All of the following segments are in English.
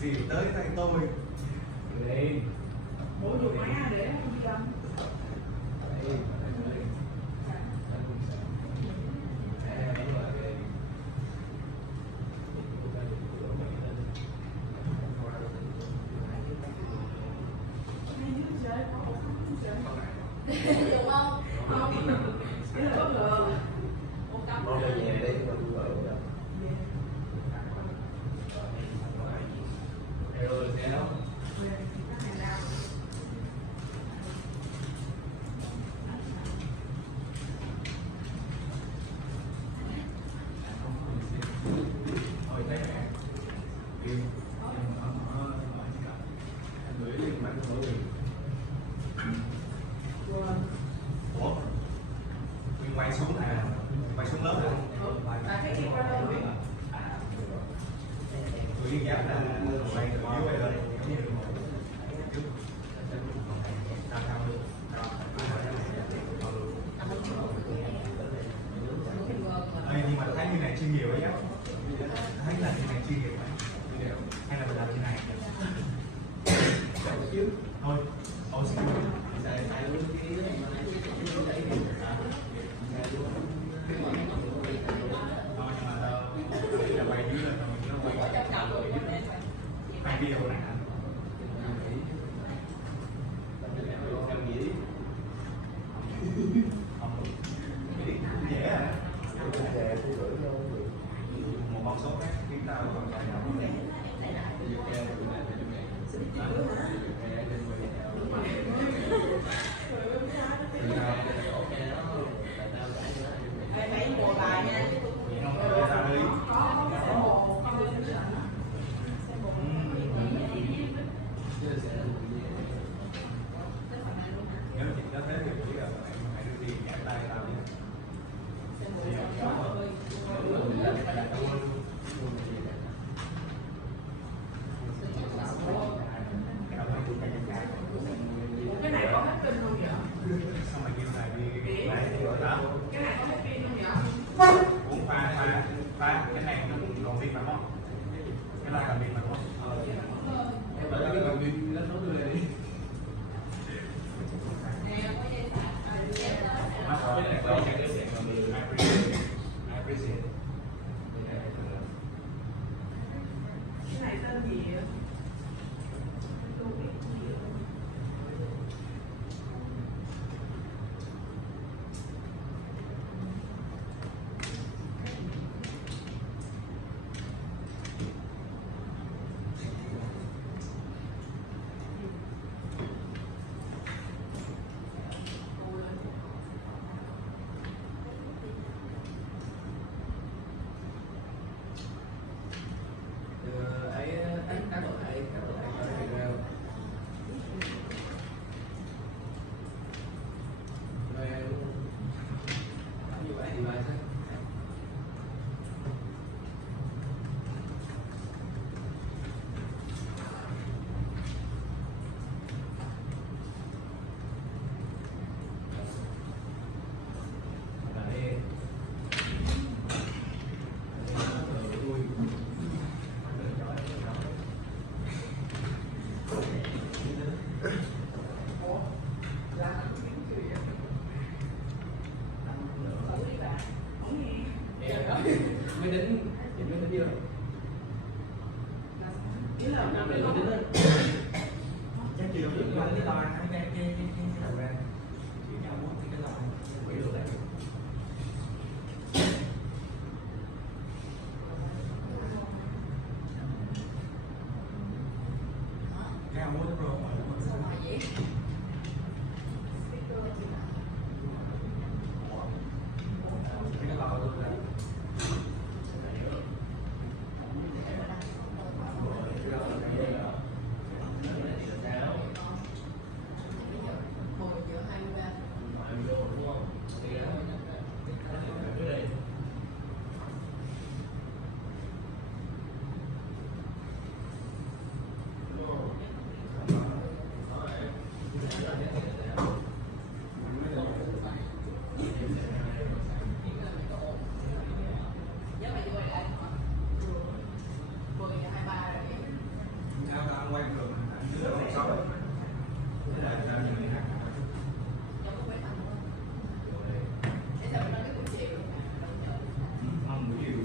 Gì tới tay tôi đi bố chụp máy để không đi âm dùng không? Không. Cái là có được. Một cặp. Món này nhẹ đi mà tôi gọi được. rồi xéo thôi thế kêu gửi lên mạng của mình. Ủa? Mình quay xuống này, quay xuống lớp này. Uyên Giáp là quay từ dưới đây lên. Nhưng mà thấy như này chưa nhiều ấy á. Thấy là như này chưa nhiều ấy. Hay là mình làm như này. Thôi, thôi xin lỗi. Hai video này dễ à? Một con số khác chúng ta còn phải làm cái này. cái lò cái đầu ra chỉ nhau muốn cái lò quỷ được đấy. Cái mua cái pro mà Sao mà vậy? cái lò luôn là quay được anh cứ là sáu thế là ra những cái không buổi chiều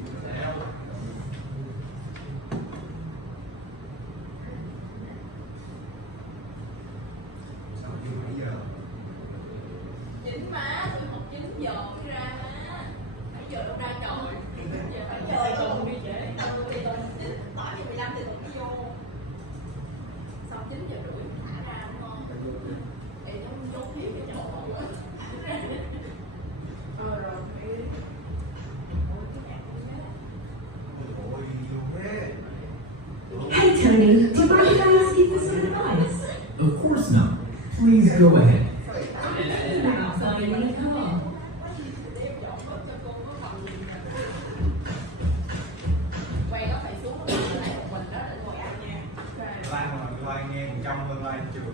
sao chưa mấy giờ 9 má, tôi học 9 giờ mới ra má. 7 giờ đâu ra trời. 7 giờ Tùng đi trễ. Thì Tùng 8 giờ 15 thì Tùng đi vô. Xong 9 giờ rưỡi thả ra đúng không? Thì nó trốn thiếu cái chỗ rồi á. Rồi, ôi cái nhạc cũng nhớ. ôi yêu thế. Hey Tony, do you mind if I ask you for some advice? Of course not. Please go ahead. About buying a car. Quay nó phải xuống lại một mình đó để ngồi ăn nha. Like mà like nghe 100 hơn like trường.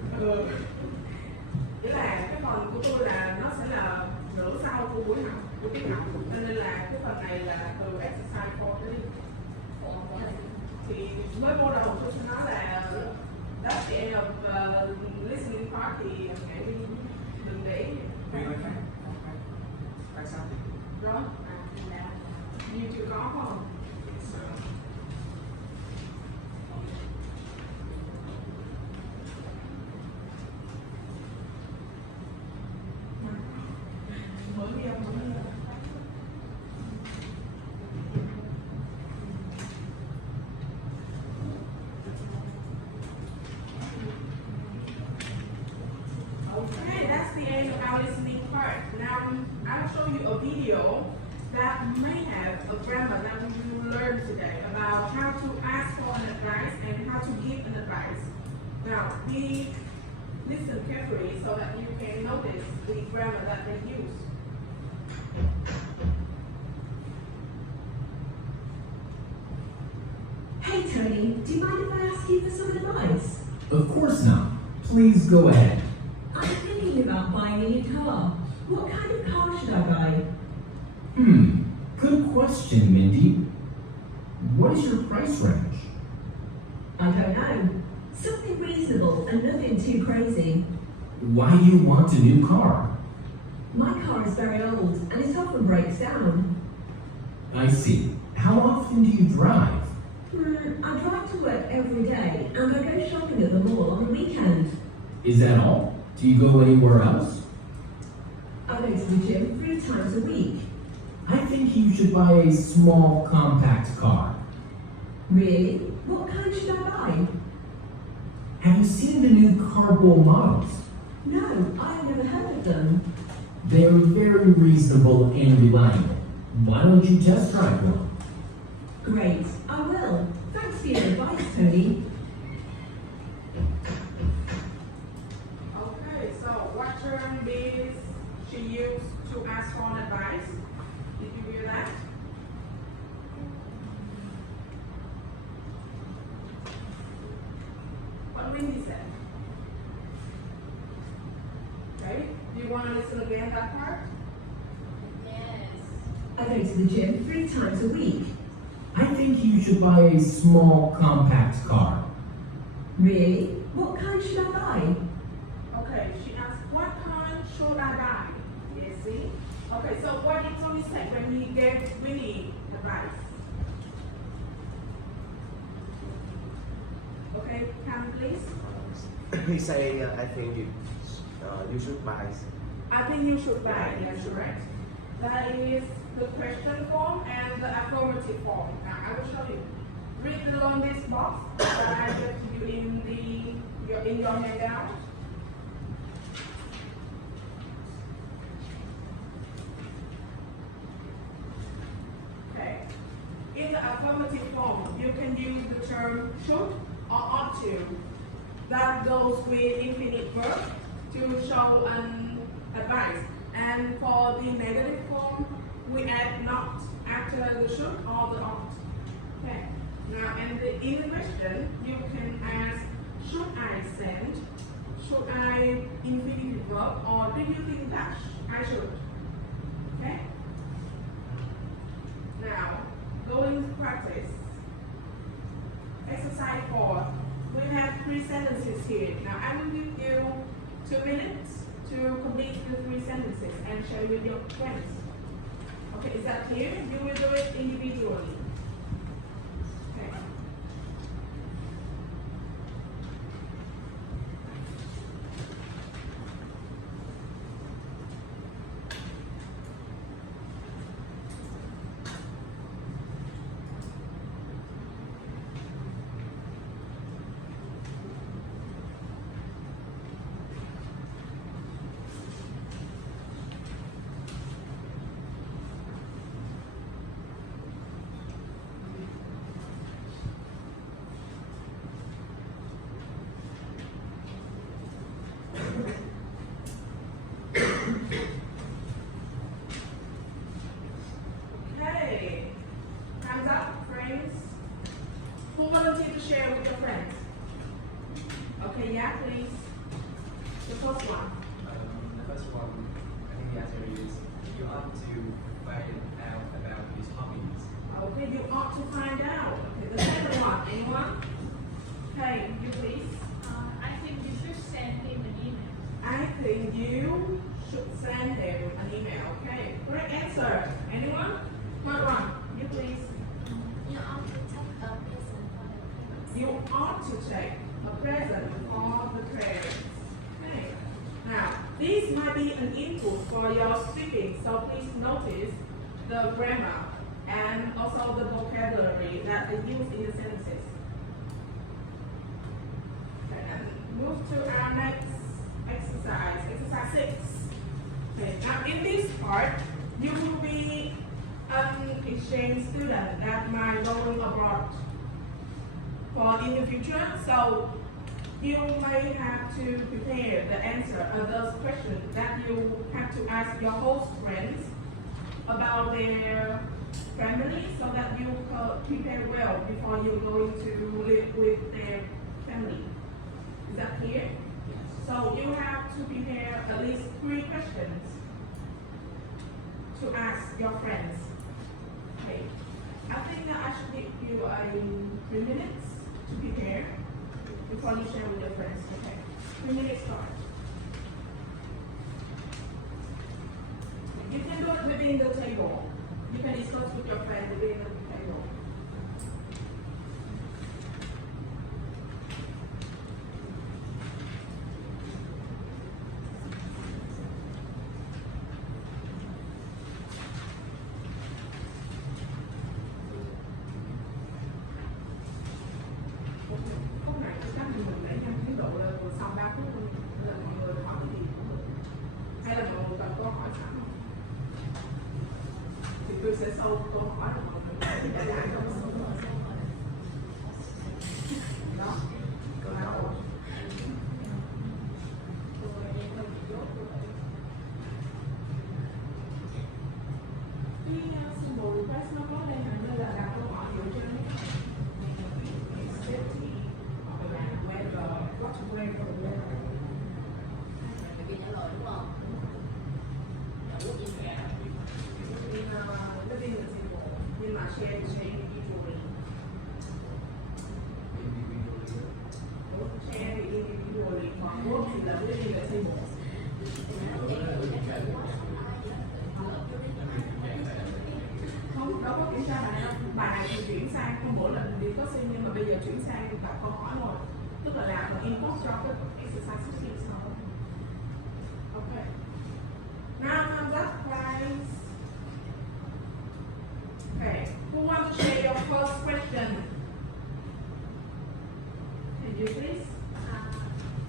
nghĩa là cái phần của tôi là nó sẽ là nửa sau của buổi học của tiết học, cho nên là cái phần này là từ exercise 4 đến thì mới vô đầu tôi sẽ nói là that's the end of listening part thì hãy đừng để Vì nó khác. Tại sao thì đó như chưa có phải không? Mới đi ông mới đi. Okay, that's the end of our listening part. Now I'll show you a video that may have a grammar that we will learn today about how to ask for an advice and how to give an advice. Now, listen carefully so that you can notice the grammar that they use. Hey Tony, do you mind if I ask you for some advice? Of course not. Please go ahead. I'm thinking about buying a new car. What kind of car should I buy? Good question, Mindy. What is your price range? I don't know. Something reasonable and nothing too crazy. Why do you want a new car? My car is very old and it often breaks down. I see. How often do you drive? I drive to work every day and I go shopping at the mall on the weekend. Is that all? Do you go anywhere else? I go to the gym 3 times a week. I think you should buy a small, compact car. Really? What kind should I buy? Have you seen the new carpool models? No, I have never heard of them. They're very reasonable and reliable. Why don't you test drive one? Great, I will. Thanks for your advice, Tony. Okay, so what term is she used to ask for an advice? Did you hear that? What Wendy said. Okay, do you want to listen again that part? Yes. I go to the gym 3 times a week. I think you should buy a small, compact car. Really? What kind should I buy? Okay, she asked, what kind should I buy? Yes, see? Okay, so what did Tony say when he gave Winnie advice? Okay, come please. He say, I think you should buy. I think you should buy, yes, correct. That is the question form and the affirmative form. Now I will show you. Read along this box that I gave to you in your handout. Okay. In the affirmative form, you can use the term should or ought to. That goes with infinite verb to show an advice. And for the negative form, we add not after the should or the ought. Okay. Now, in the question, you can ask, should I send? Should I infinitive verb? Or do you think that I should? Okay. Now, going to practice. Exercise 4. We have 3 sentences here. Now, I will give you 2 minutes to complete the 3 sentences and share with your friends. Okay, is that clear? You will do it individually. Okay. Okay, hands up, friends. Who volunteer to share with your friends? Okay, yeah, please. The first one. The first one, I think the answer is you ought to find out about his hobbies. Okay, you ought to find out. Okay, the second one. Anyone? Okay, you please. I think you should send him an email. I think you should send him an email. Okay, correct answer. Anyone? Third one. You please. You ought to take a present for You ought to take a present for the parents. the parents. Okay. Now, this might be an input for your speaking, so please notice the grammar and also the vocabulary that they use in the sentences. Okay, and move to our next exercise, exercise 6. Okay, now in this part, you will be an exchange student that might going abroad for in the future. So you may have to prepare the answer of those questions that you have to ask your host friends about their family, so that you prepare well before you're going to live with their family. Is that clear? So you have to prepare at least 3 questions to ask your friends. Okay. I think that I should give you 3 minutes to prepare before you share with your friends. Okay. 3 minutes start. You can do it within the table. You can discuss with your friend within the table. Câu này chắc mình để nhanh ví dụ là sau 3 phút là mọi người hỏi gì cũng được. Hay là mọi người cần câu hỏi sẵn không? Thì tôi sẽ sâu câu hỏi là mọi người đã giải câu hỏi. Đó. Câu nào? Cái symbol request nó có đây hình như là đặt câu hỏi dựa trên safety hoặc là weather, what to wear for the weather. Vì trả lời đúng không? Living in the table, nhưng mà share individually. Share thì individually, còn work thì là living in the table. Không, đâu có kiểm tra bài đâu. Bài này thì chuyển sang, không mỗi lần discussing nhưng mà bây giờ chuyển sang đặt câu hỏi rồi. tức là làm và import cho cái exercise xuất hiện sau. Okay. Now thumbs up, guys. Okay. Who wants to share your first question? Can you please?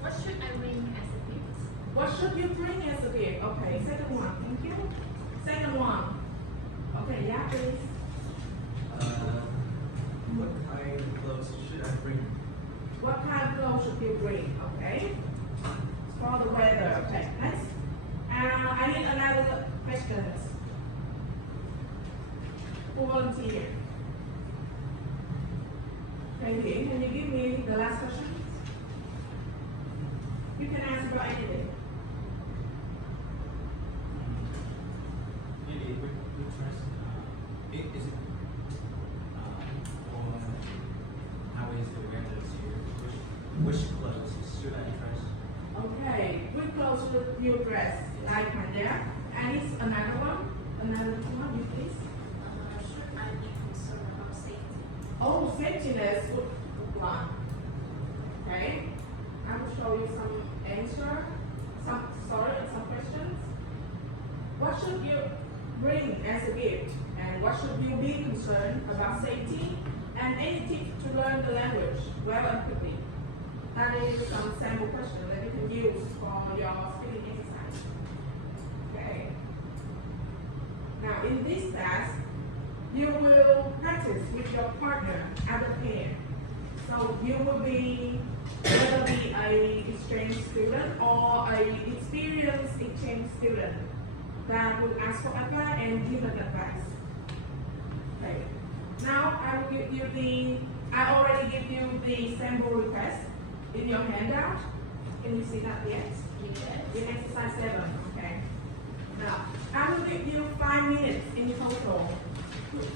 What should I bring as a gift? What should you bring as a gift? Okay. Second one. Thank you. Second one. Okay. Yeah, please. What kind of clothes should I bring? What kind of clothes should you bring? Okay. For the weather. Okay. Next. I need another question. Who volunteer? Okay, Hiển, can you give me the last question? You can ask about anything. Maybe which dress? Is it or how is the weather this year? Which clothes should I dress? Okay, which clothes should you dress? Like my dad. And it's another one. Another one, you please. Should I be concerned about safety? Oh, safetyness. Good one. Okay. I will show you some answer. Some questions. What should you bring as a gift? And what should you be concerned about safety? And any tips to learn the language well and quickly? That is some sample question that you can use for your speaking exercise. Okay. Now in this task, you will practice with your partner as a pair. So you will be whether be a exchange student or a experienced exchange student that will ask for advice and give an advice. Okay. Now I will give you I already give you the sample request in your handout. Can you see that yet? Yes. In exercise 7, okay. Now, I will give you 5 minutes in total.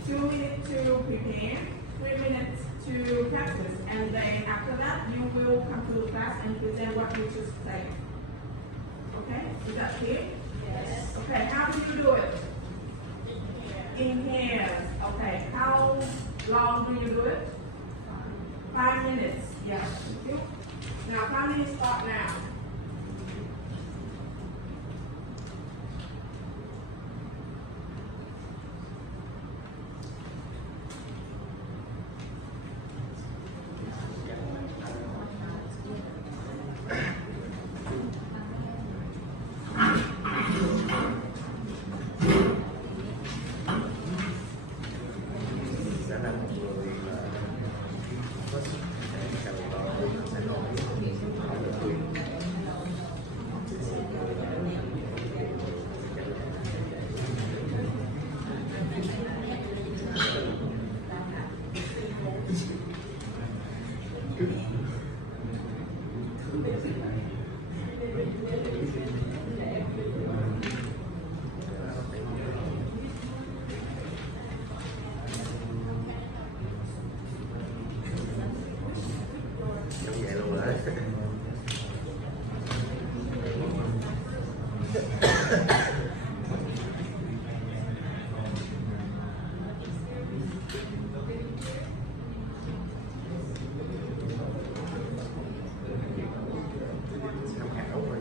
2 minutes to prepare, 3 minutes to practice, and then after that, you will come to the class and present what you just said. Okay, is that clear? Yes. Okay, how do you do it? In pairs. Okay, how long do you do it? 5 minutes. Yes, thank you. Now, 5 minutes start now. Sẽ là một người có sức khỏe cần có sẽ nổi không được quyền giống vậy luôn rồi đấy. Tham khảo rồi.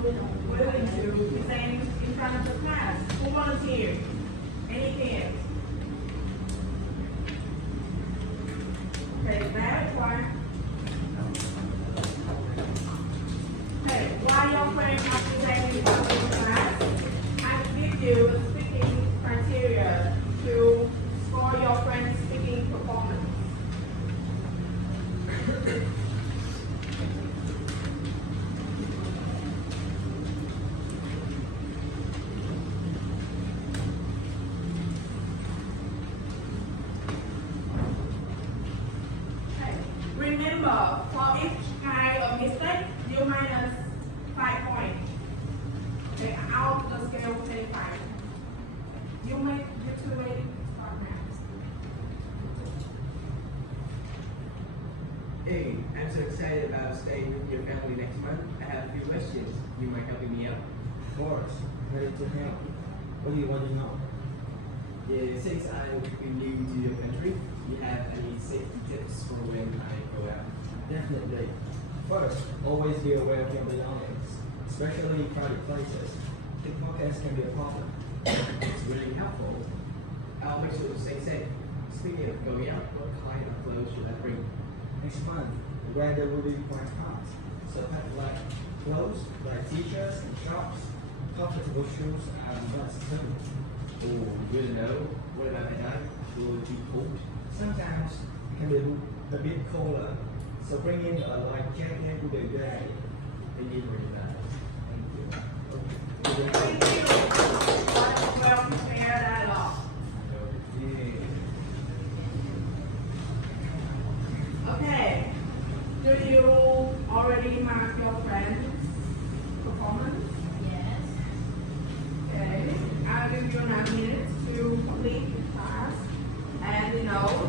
willing to present in front of the class? Who volunteers? Any kids? Okay, very quiet. Okay, while your friends are presenting in front of the class, I will give you a speaking criteria to score your friend's speaking performance. Okay. Remember, for each kind of mistake, you minus 5 points. Okay, out of the scale 25. You make the two-way start now. Hey, I'm so excited about staying with your family next month. I have a few questions. You mind helping me out? Of course, ready to help. What do you want to know? Yeah, since I'm new to your country, do you have any safety tips for when I go out? Definitely. First, always be aware of your belongings, especially in crowded places. Pickpockets can be a problem. It's really helpful. I'll make sure to stay safe. Speaking of going out, what kind of clothes should I bring? Next month, the weather will be quite hot, so pack light clothes like t-shirts and shorts. Comfortable shoes are must too. Oh, good to know. What about at night? Will it be cold? Sometimes it can be a bit colder, so bring in a light jacket with a day. Thank you very much. Thank you. What a well-prepared dialogue. Okay. Do you already mark your friend's performance? Yes. Okay. I'll give you 9 minutes to complete the task. And you know,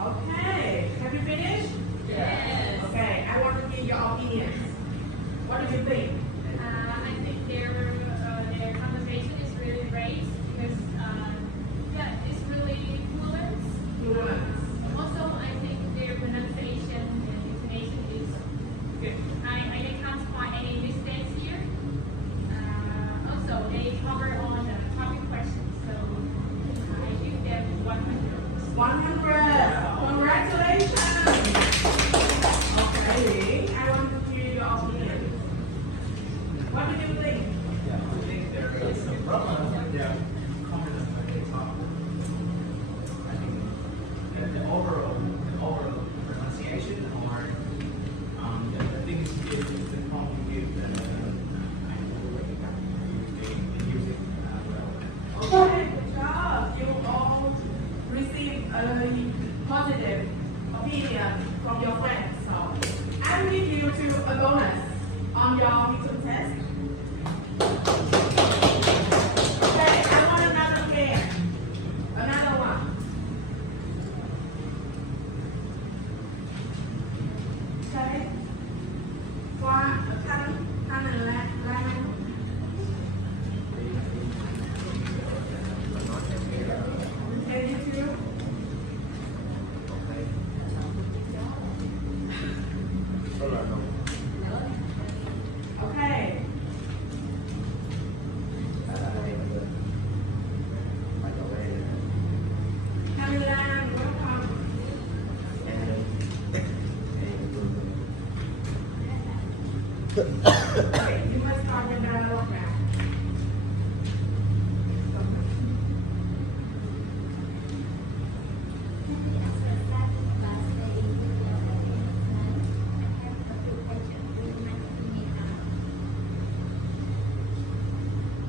okay. Have you finished? Yes. Okay. I want to hear your opinions. What do you think? I think their conversation is really great because yeah, it's really fluent. Fluent. Also, I think their pronunciation and intonation is good. I can't find any mistakes here. Also, they cover all the topic questions, so I give them 100. 100. Congratulations. Okay. I want to hear your opinion. What do you think? I think there is some problem with their confidence when they talk. I think that the overall pronunciation or the thing is the problem with the music well. Okay, good job. You all received a positive opinion from your friends. So I will give you a bonus on your midterm test. Okay, I want another pair. Another one. Okay. Qua thanh là Okay, you too. Okay. Camila, welcome. Okay, you must start your dialogue now.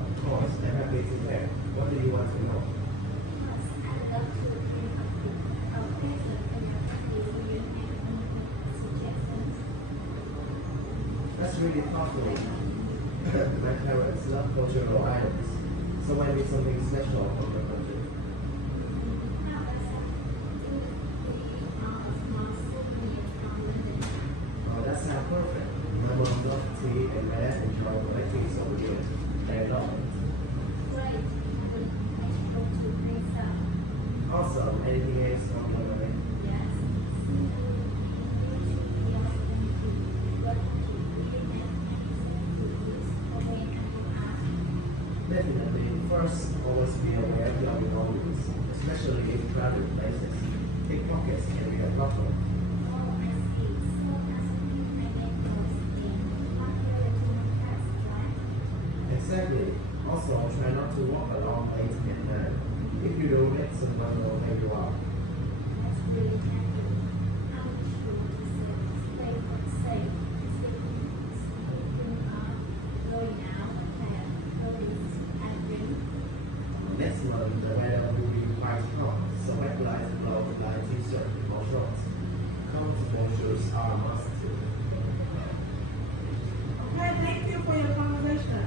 Of course, I'm happy to help. What do you want to know? That's really thoughtful. My parents love cultural items, so I need something special from the country. Oh, that sounds perfect. My mom loves tea and my dad enjoy collecting souvenirs. They're lovely. Awesome. Anything else on your mind? Definitely. First, always be aware of your belongings, especially in crowded places. Pickpockets can be a problem. Exactly. Also, try not to walk along late at night. If you do, let someone will take you out. Next month, the weather will be quite hot, so wear light clothes like t-shirt or shorts. Comfortable shoes are a must too. Okay, thank you for your conversation.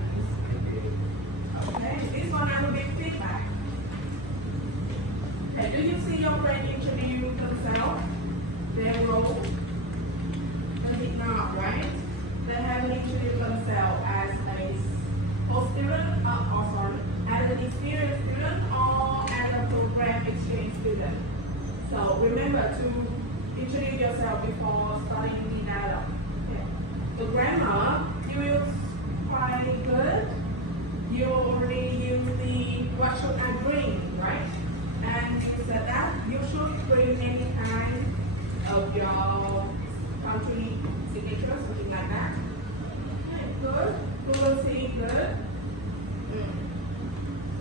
Okay, this one I will give feedback. Okay, do you see your friend introduce themselves, their role? Maybe not, right? They haven't introduced themselves as a post-student, as an experienced student or as a program exchange student. So remember to introduce yourself before starting the dialogue. Okay. The grammar, you use quite good. You already use the what should I bring, right? And you said that you should bring any kind of your country signature, something like that. Okay, good. Fluency, good.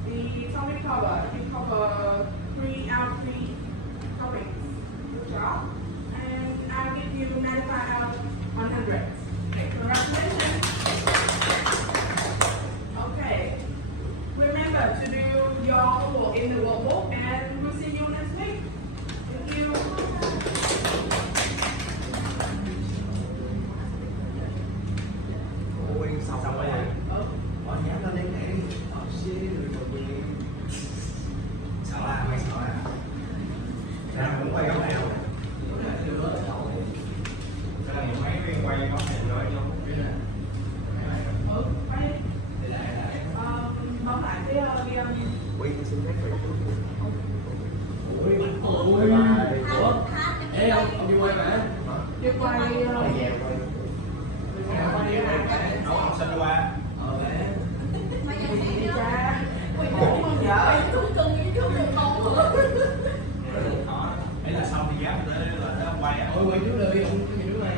The topic cover, you cover 3 out of 3 topics. Good job. And I'll give you 95 out of 100. Okay, congratulations. Okay. Remember to do your homework in the workbook and we'll see you next week. Thank you. Ôi, xong rồi vậy? Bỏ nhám lên đến này đi. Sợ à? Mày sợ à? Ra cũng quay góc nào? Cái này mấy viên quay góc này rồi nhau cũng biết nè. Quay. Bấm lại cái ghi âm. Quay tôi xin phép vậy. Ôi, ủa? Ê, ông đi quay mà. Đi quay. Về quay. Nấu học sinh qua. Đi cha. Bố con vợ. Đấy là xong thì giáp tới là nó quay à. Ôi, quay trước đi, ông cái gì nữa mà.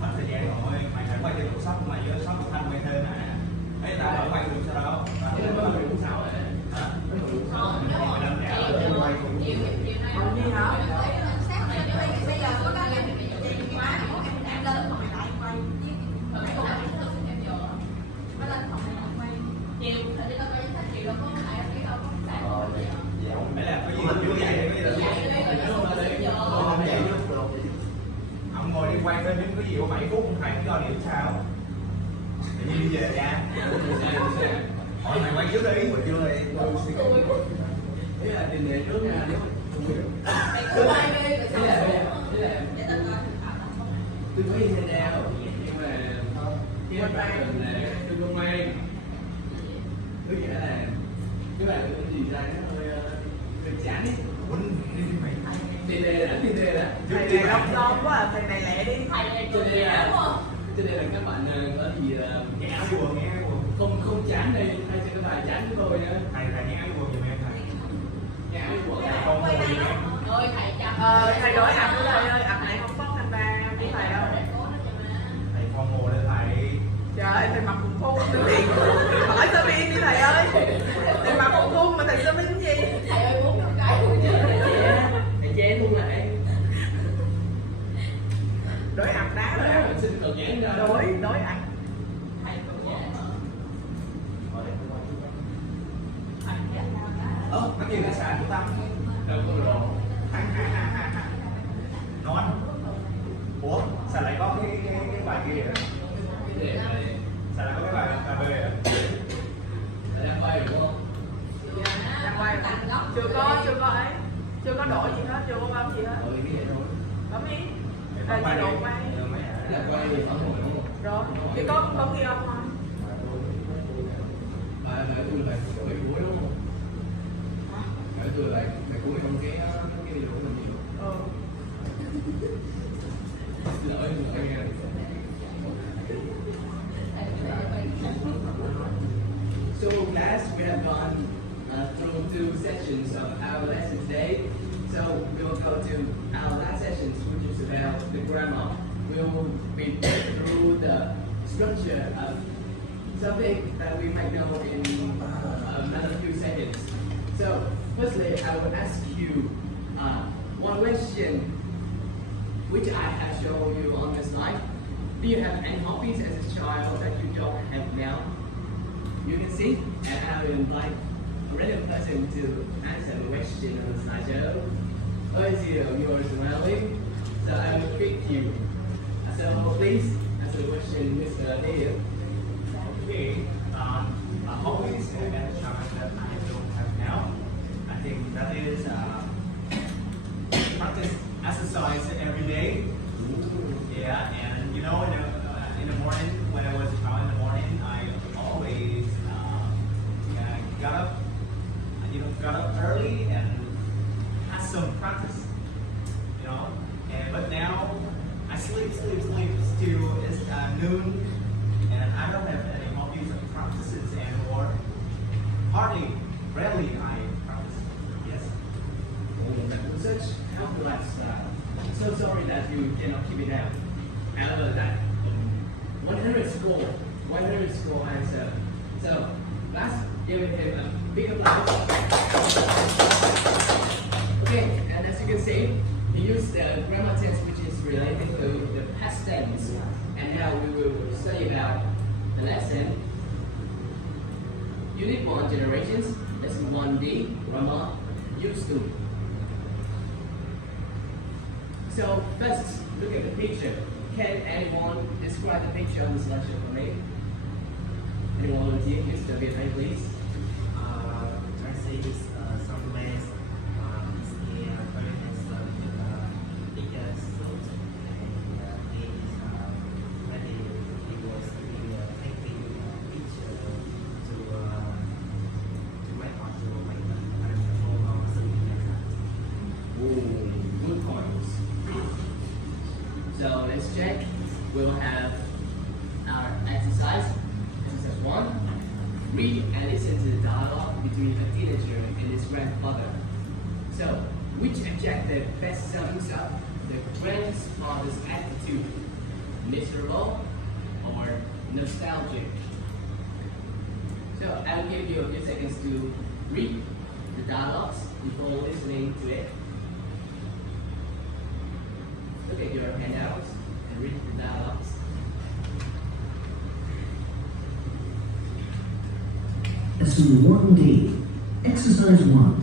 Hết thời gian rồi, mày phải quay thêm một sắp mà với sắp một thanh quay thêm á. Đấy ta phải quay được sao đâu. Cái đó mới 16 rồi. Hả? Mới 16. Còn gì hả? Đấy là cái gì chưa vậy, cái gì ông ngồi đi quay thêm cái gì của 7 phút không phải do điểm sao? Tự nhiên đi về ra. Hỏi mày quay trước đi. Buổi trưa này tôi suy nghĩ. Thế là tiền đề trước nha, nếu không hiểu. Tôi có đi xe đeo, nhưng mà cái bạn là tôi không may. Có nghĩa là cái bạn cái gì ra nó hơi chán ấy. Tiền đề đã. Thầy này lông lông quá à, thầy này lẹ đi. Cho nên là các bạn có gì là Nghe áo quần, nghe áo quần. không chán đây, hay sẽ có bài chán của tôi nha. Thầy nghe áo quần giùm em thầy. Nghe áo quần. Con ngồi đi em. Thầy đổi ẩm của thầy ơi, ẩm này không có thành ba của thầy đâu. Thầy con ngồi lên thầy. Trời ơi, thầy mặc quần thun từ thiện. Hỏi sơ miên đi thầy ơi. Thầy mặc quần thun mà thầy sơ miên gì? Thầy che luôn lại. Đổi ẩm đá rồi á. Xin cờ nhãn ra. Đổi ẩm. Cái gì là xài của ta? Đâu có đồ. Nói. Ủa, sao lại có cái bài kia vậy? Cái đề này. Sao lại có cái bài có đổi gì hết, chưa có bấm gì hết. Rồi cái vậy thôi. Bấm đi. Bấm Chế độ đi. quay. Là quay thì không đúng. Rồi, chỉ có bấm ghi âm thôi. Tôi lại cuối đúng không? Tôi lại cuối trong cái video của mình nhiều. Lỗi nghe. So class, we have gone through 2 sessions of our lesson today. So we will go to our last session, which is about the grammar. We will be through the structure of something that we might know in another few seconds. So firstly, I will ask you one question, which I have shown you on the slide. Do you have any hobbies as a child that you don't have now? You can see, and I will invite a random person to answer the question on the slideshow. You are smiling, so I will pick you. So please answer the question, Mr. Neil. Okay, hobbies and a challenge that I don't have now. I think that is practice exercise every day. Yeah, and you know, in the morning when I was a child in the morning, I always got up early and had some practice. You know, but now I sleep till it's noon. And I don't have any hobbies or practices anymore. Rarely I practice. Yes. Such complex. So sorry that you cannot keep it down. However, that 100 score answer. So let's give him a big applause. Okay, and as you can see, he used the grammar tense, which is related to the past tense. And now we will study about the lesson. Unit 1 generations, lesson 1D, grammar, used to. So first, look at the picture. Can anyone describe the picture on the slideshow for me? Anyone volunteer? Mr. Vietnam, please. I see this some man is here very handsome with bigger suit and he is ready. He was taking a picture to make out to make a photo or something like that. Ooh, good points. So let's check. We'll have our exercise. Exercise 1. Read and listen to the dialogue between a teenager and his grandfather. So, which adjective best sums up the grandfather's attitude? Miserable or nostalgic? So, I'll give you a few seconds to read the dialogues before listening to it. Look at your handouts and read the dialogues. Lesson 1D, Exercise 1.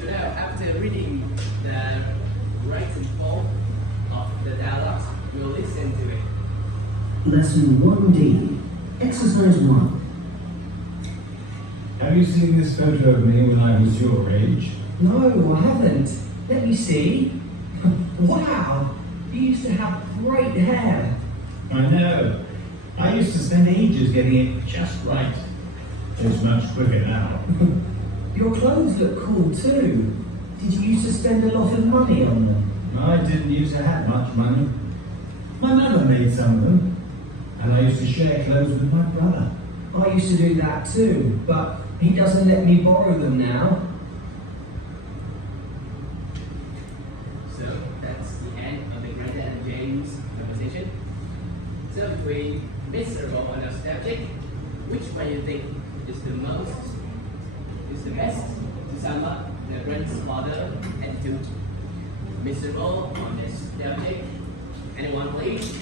So now, after reading the written form of the dialogues, we'll listen to it. Lesson 1D, Exercise 1. Have you seen this photo of me when I was your age? No, I haven't. Let me see. Wow, you used to have great hair. I know. I used to spend ages getting it just right. It's much quicker now. Your clothes look cool too. Did you used to spend a lot of money on them? I didn't used to have much money. My mother made some of them, and I used to share clothes with my brother. I used to do that too, but he doesn't let me borrow them now. So that's the end of the Greta and James conversation. So between miserable and nostalgic, which one you think is the most is the best to sum up the grandfather attitude. Miserable, nostalgic. Anyone please?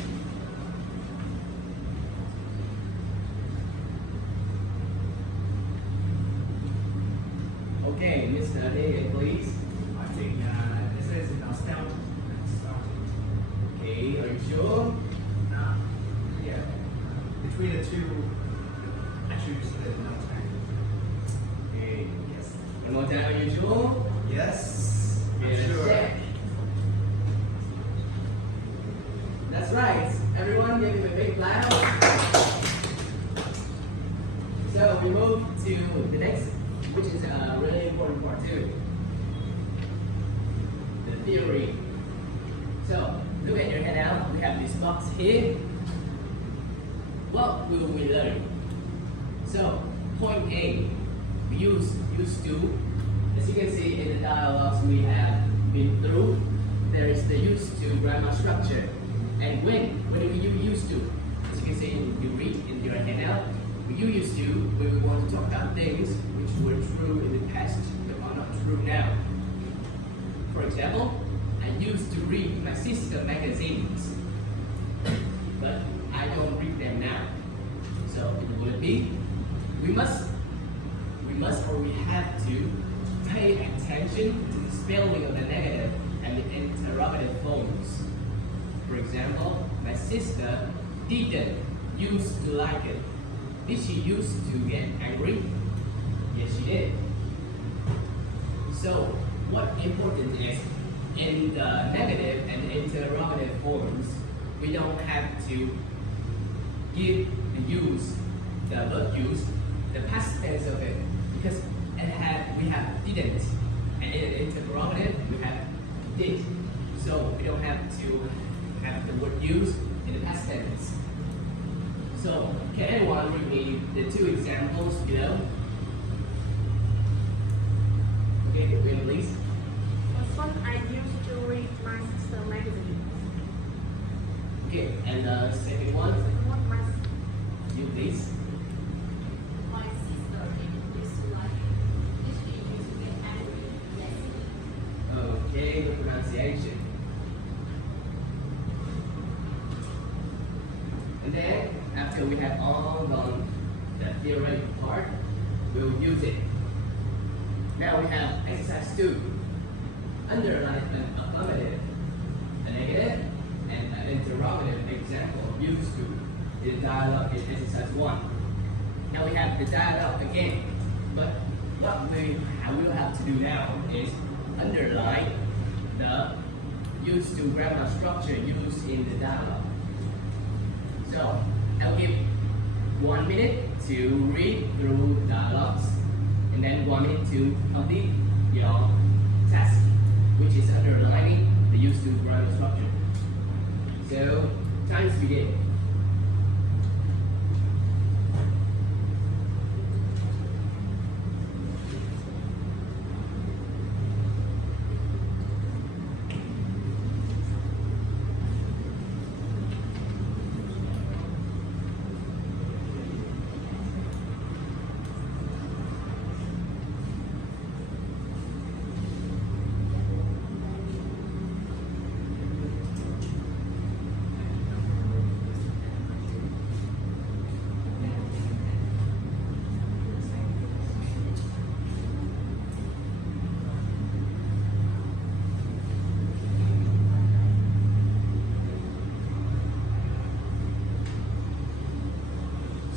Okay, Mr. David, please. I think this is nostalgic. Okay, are you sure? Yeah. Between the two, I choose the nostalgic. Okay. Yes. One more time, are you sure? Yes. Okay, let's Sure. check. That's right. Everyone give him a big clap. So we move to the next, which is a really important part too. The theory. So look at your handout. We have this box here. What will we learn? So point A, we used to. As you can see in the dialogues we have been through, there is the used to grammar structure. And when do we use used to? As you can see, you read in your handout, we used to when we want to talk about things which were true in the past but are not true now. For example, I used to read my sister magazines, but I don't read them now. So it will be, we must or we have to pay attention to the spelling of the negative and the interrogative forms. For example, my sister didn't used to like it. Did she used to get angry? Yes, she did. So, what's important is in the negative and interrogative forms, we don't have to give the verb use, the past tense of it, because we have didn't, and in interrogative we have did. So we don't have to have the word used in the past tense. So can anyone read me the two examples below? Okay, Uyên, please. First one, I used to read my sister magazine. Okay, and the second one, Second one, my you please. My sister used to like it. Did she used to get angry? Yes. Okay, good pronunciation. And then, after we have all done the theoretical part, we'll use it. Now we have exercise 2. Underline an affirmative, a negative, and an interrogative example of used to in the dialogue in exercise 1. Now we have the dialogue again, but what we will have to do now is underline the used to grammar structure used in the dialogue. So I'll give 1 minute to read through dialogues, and then 1 minute to complete your task, which is underlining the used to grammar structure. So time to begin.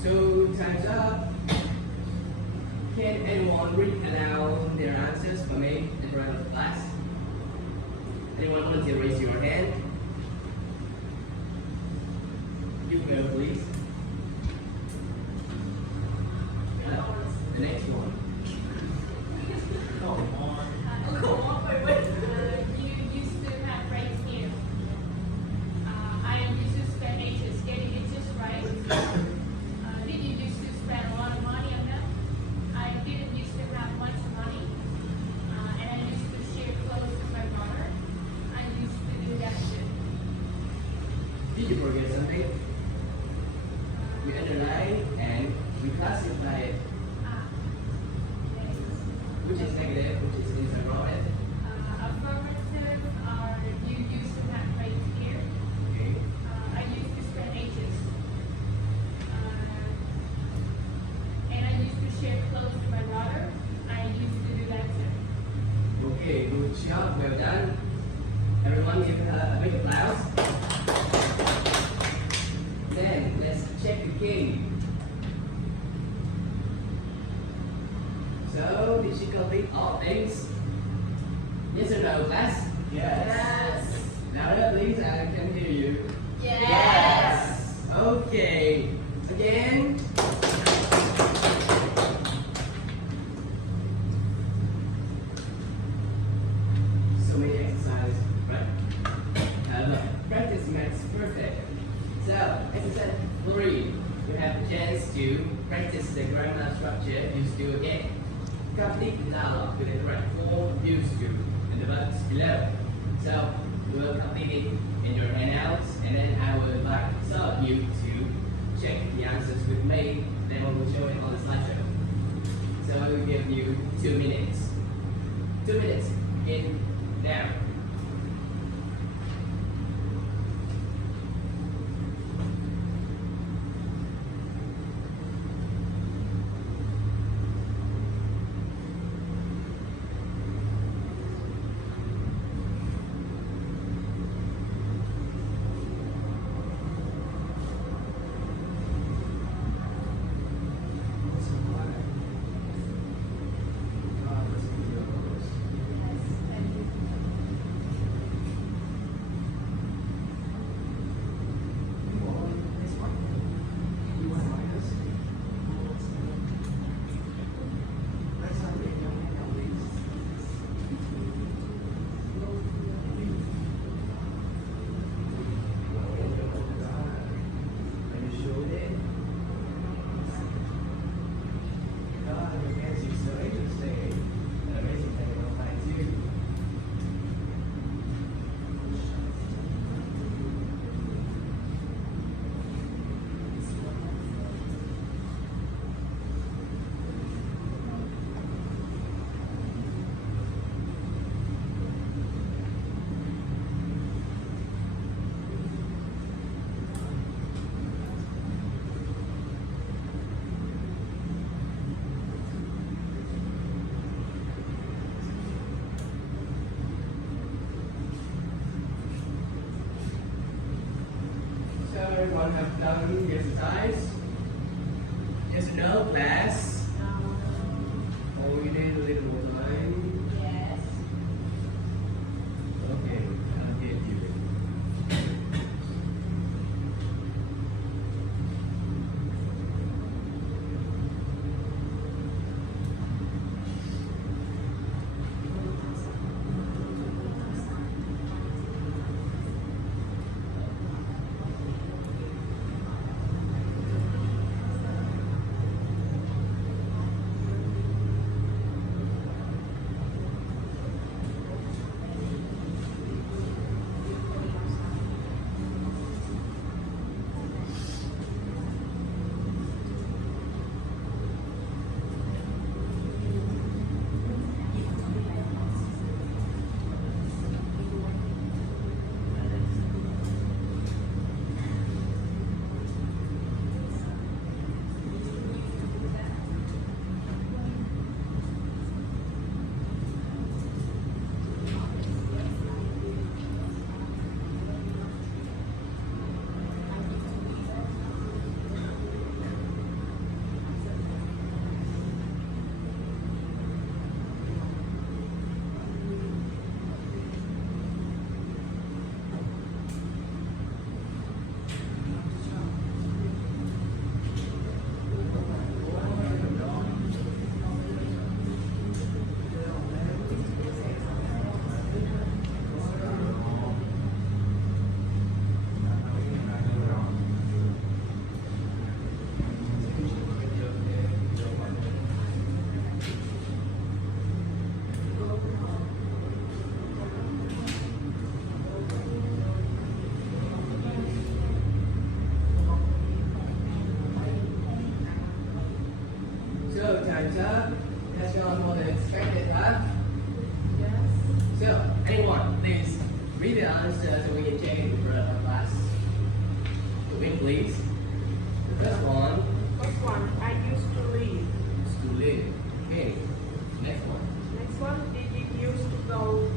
So time's up. Can anyone read aloud their answers for me in front of the class? Anyone want to raise your hand? You go, please. The next one. Come on. You used to have right here. I used to spend ages getting it just right. Did you used to spend a lot of money on that? I didn't used to have much money. And I used to share clothes with my brother. I used to do that too. Did you forget something? We underline and we classify it. Yes. done. Everyone give her a big applause. Then let's check the key. So did she complete all things? Yes or no, class? Yes. Louder, please. I can hear you. Yes. Okay. Again. So many exercises, right? Practice makes perfect. So, exercise 3. You have the chance to practice the grammar structure used to again. Complete the dialogue with the correct form used to in the box below. So, you will complete it in your handouts, and then I would like some of you to check the answers with me. Then we will show it on the slideshow. So I will give you 2 minutes. 2 minutes in now. So everyone have done the exercise? Yes or no, class? Or we need a little more time? Yes. Okay, I'll give you. So time's up. That's gone more than expected, huh? Yes. So, anyone, please read the answer so we can check it in front of our class. Win, please. The first one First one, I used to read. is to live. Okay. Next one. Next one, did you used to go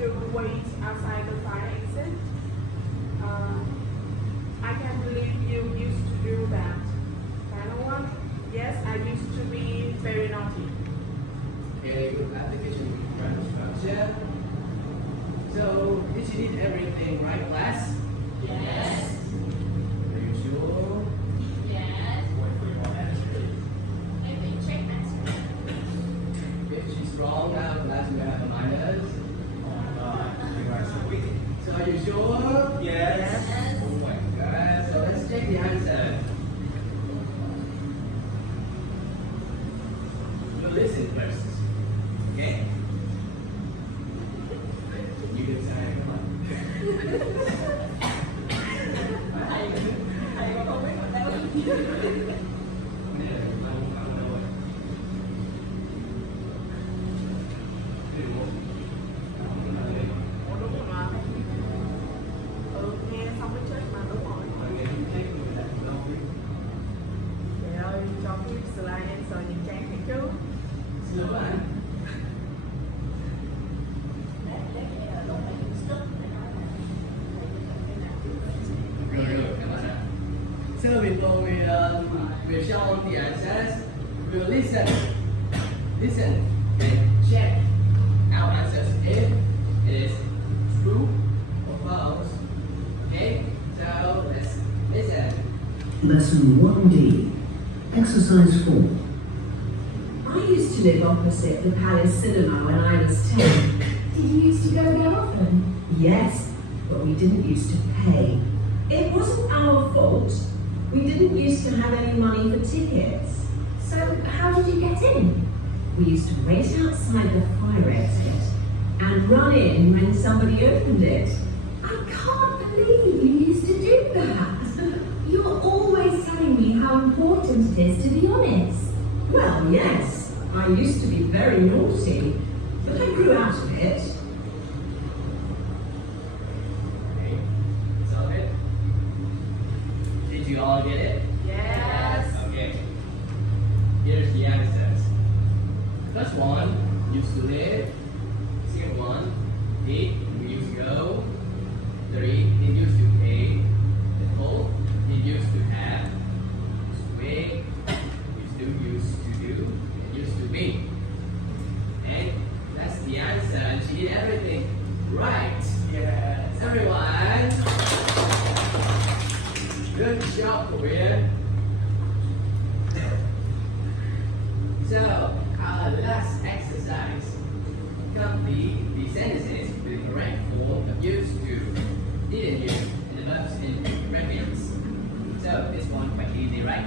to wait outside the fire exit. I can't believe you used to do that. Final one? Yes, I used to be very naughty. Okay, good application with grammar structure. So, did you did everything right, class? Yes. Are you sure? Yes. Let me check answer. If she's wrong, now class will have a minus. You are so wicked. So, are you sure? Yes. Yes. Oh my god. So, let's check the answer. We'll listen first. Okay? You can say, come on. Thầy còn không biết mình đâu. Ủa đúng rồi mà. Nghe xong mới chết mà đúng rồi. Trời ơi, cho cái slide answer nhìn trang thiệt chứ. Xin lỗi bạn. Rồi, các bạn ạ. So before we show the answers, we'll listen. Listen and check our answers if it is true or false. Okay, so let's listen. Lesson 1D. Exercise 4. I used to live opposite the Palace Cinema when I was 10. Did you used to go there often? Yes, but we didn't used to pay. It wasn't our fault. We didn't used to have any money for tickets. So, how did you get in? We used to wait outside the fire exit and run in when somebody opened it. I can't believe you used to do that. You're always telling me how important it is to be honest. Well, yes, I used to be very naughty, but I grew out of it. Okay, so it. Did you all get it? Yes. Okay. Here's the answers. First one, used to live. Second one, did, we used to go. 3, did used to pay. The 4, did used to have. Used to wait. Used to do. And used to be. And that's the answer. And she did everything right. Yes. Everyone. Good job, Korea. So, our last exercise. Complete the sentences with the correct form of used to, didn't use, and the verbs in reference. So, this one quite easy, right?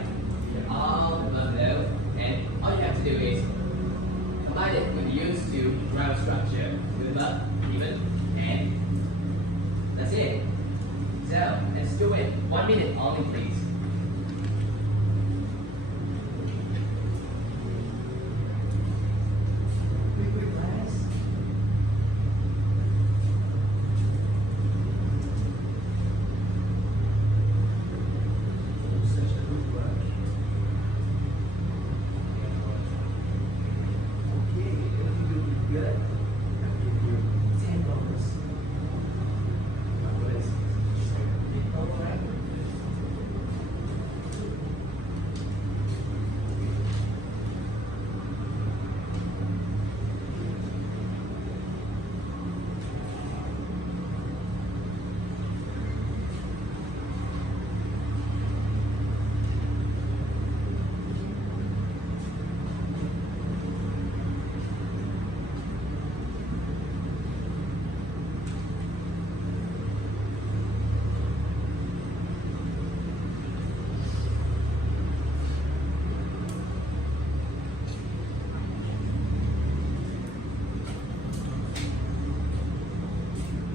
You're all above below, and all you have to do is combine it with the used to grammar structure with verb, even, and that's it. So, let's do it. 1 minute only, please. Quick, class. Such a good work. Okay, everything will be good. I'll give you $10. What is it? All right.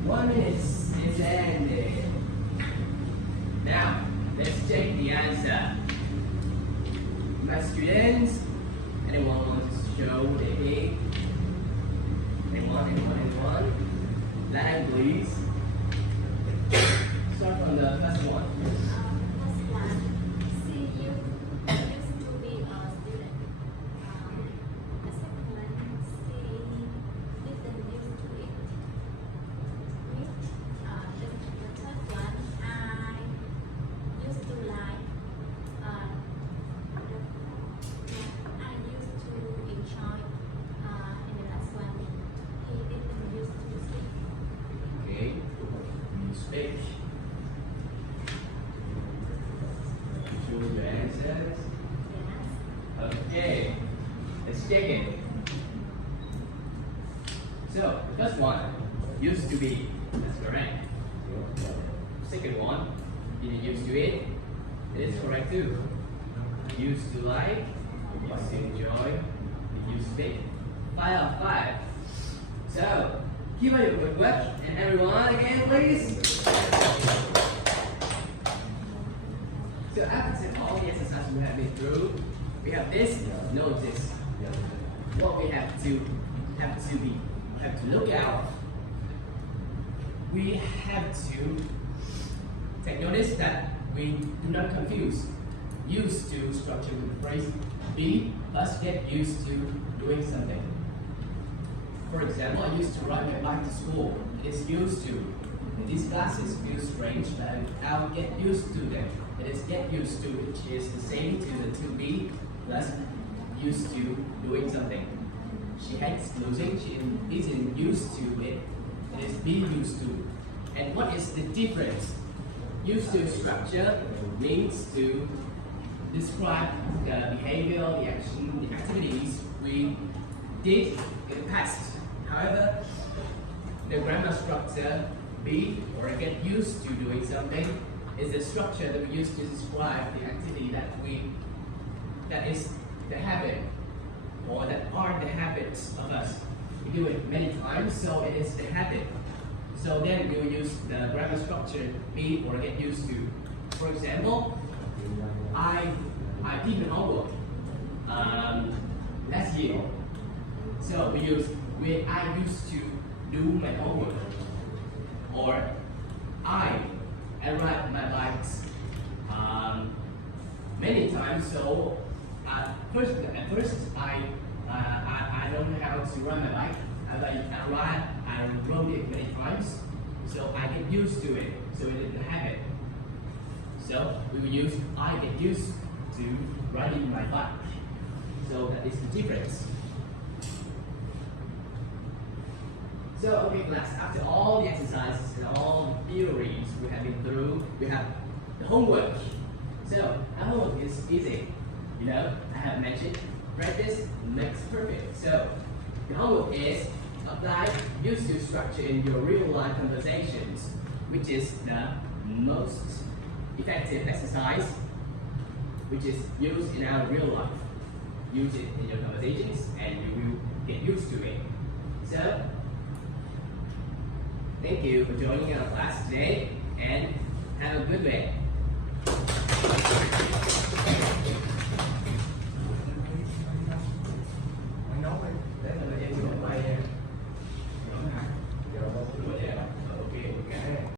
One minute is ended. Now, let's check the answer. My students, anyone want to show the pig? Anyone? Line, please. Start from the first one. First one, see you used to be a student. The second one, see didn't used to eat. So the first one, used to be. That's correct. Second one, didn't used to it. It is correct too. Used to like, used to enjoy, used to be. 5 out of 5. So, give it a good work, and everyone again, please. So after all the exercises we have been through, we have this. Notice what we have to look out. We have to take notice that we do not confuse used to structure with the phrase be plus get used to doing something. For example, I used to ride my bike to school. It is used to. These classes feel strange, but I'll get used to them. It is get used to, which is the same to the to be plus used to doing something. She hates losing. She isn't used to it. It is be used to. And what is the difference? Used to structure means to describe the behavior, the action, the activities we did in the past. However, the grammar structure be or get used to doing something is the structure that we use to describe the activity that is the habit or that are the habits of us. We do it many times, so it is the habit. So then we will use the grammar structure be or get used to. For example, I did my homework last year. So we use I used to do my homework. Or I ride my bikes many times. So at first I don't know how to ride my bike. I rode it many times, so I get used to it. So it is a habit. So we will use I get used to riding my bike. So that is the difference. So okay class, after all the exercises and all the theories we have been through, we have the homework. So our homework is easy. You know, I have mentioned practice makes perfect. So the homework is apply used to structure in your real life conversations, which is the most effective exercise, which is used in our real life. Use it in your conversations and you will get used to it. So thank you for joining our class today and have a good day.